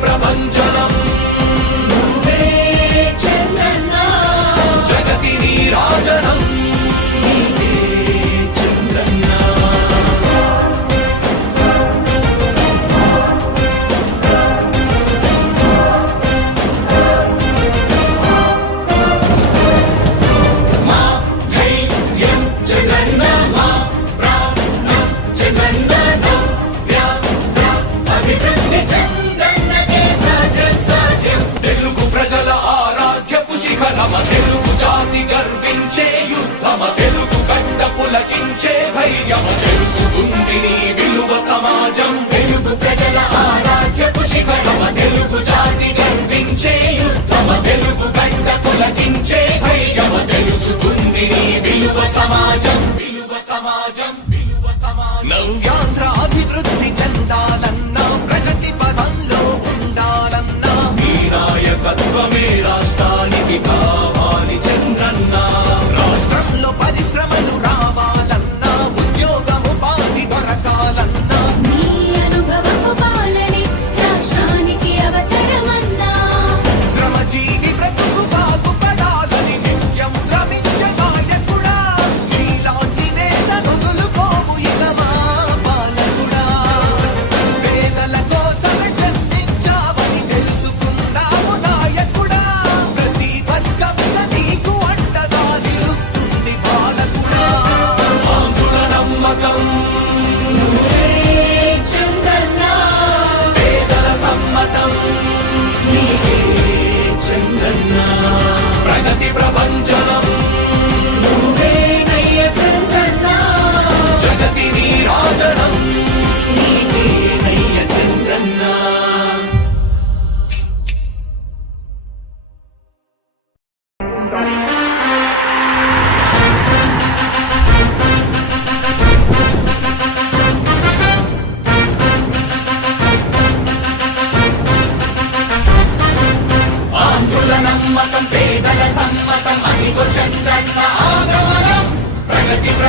ప్రపంచనం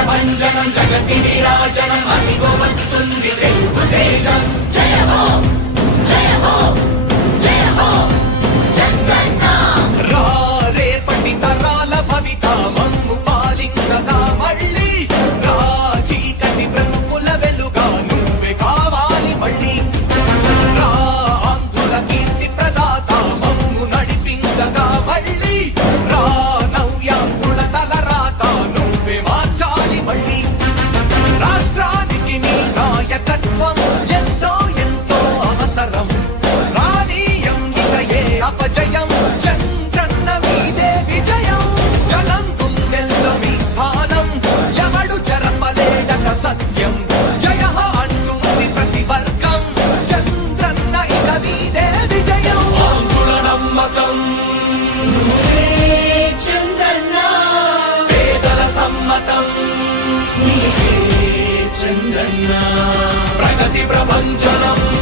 ప్రపంచనం జగతి విరాజనం అదిగో వస్తుంది తెలుగు తేజం. జయమో జయమో. ప్రగతి ప్రపంచనం.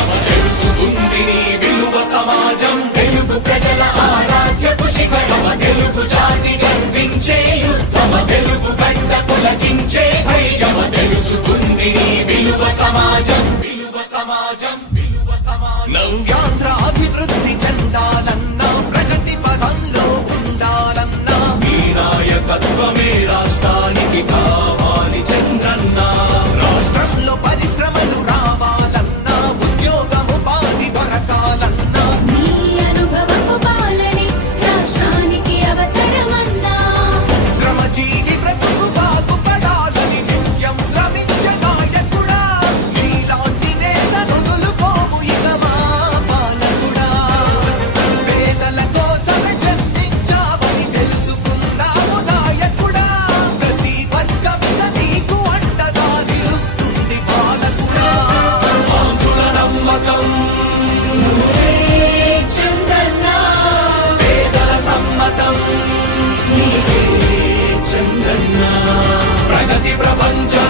తెలుసుకుంది నీ విలువ సమాజం. తెలుగు ప్రజల ప్రపంచ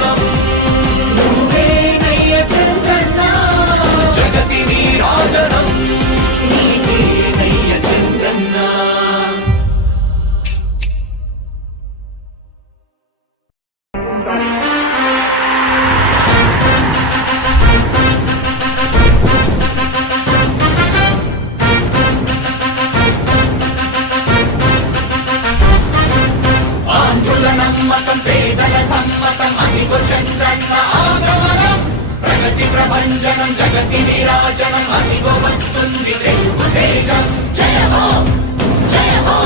నమ్మకం పేదల సమ్మతం అదిగో చంద్రన్న ఆగమనం. ప్రగతి ప్రభంజనం జగతి విరాజనం అదిగో వస్తుంది తెలుగు తేజం. జయమో జయమో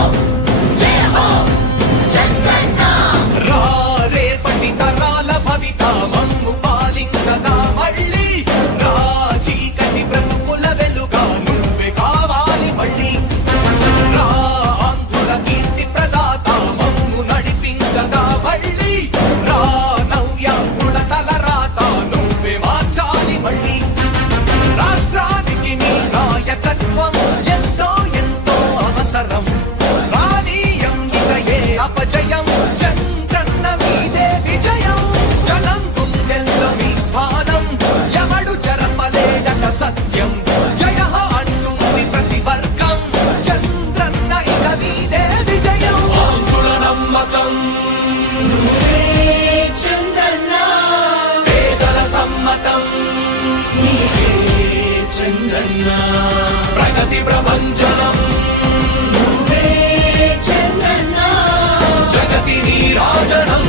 ప్రగతి ప్రపంచనం జగతి నీరాజనం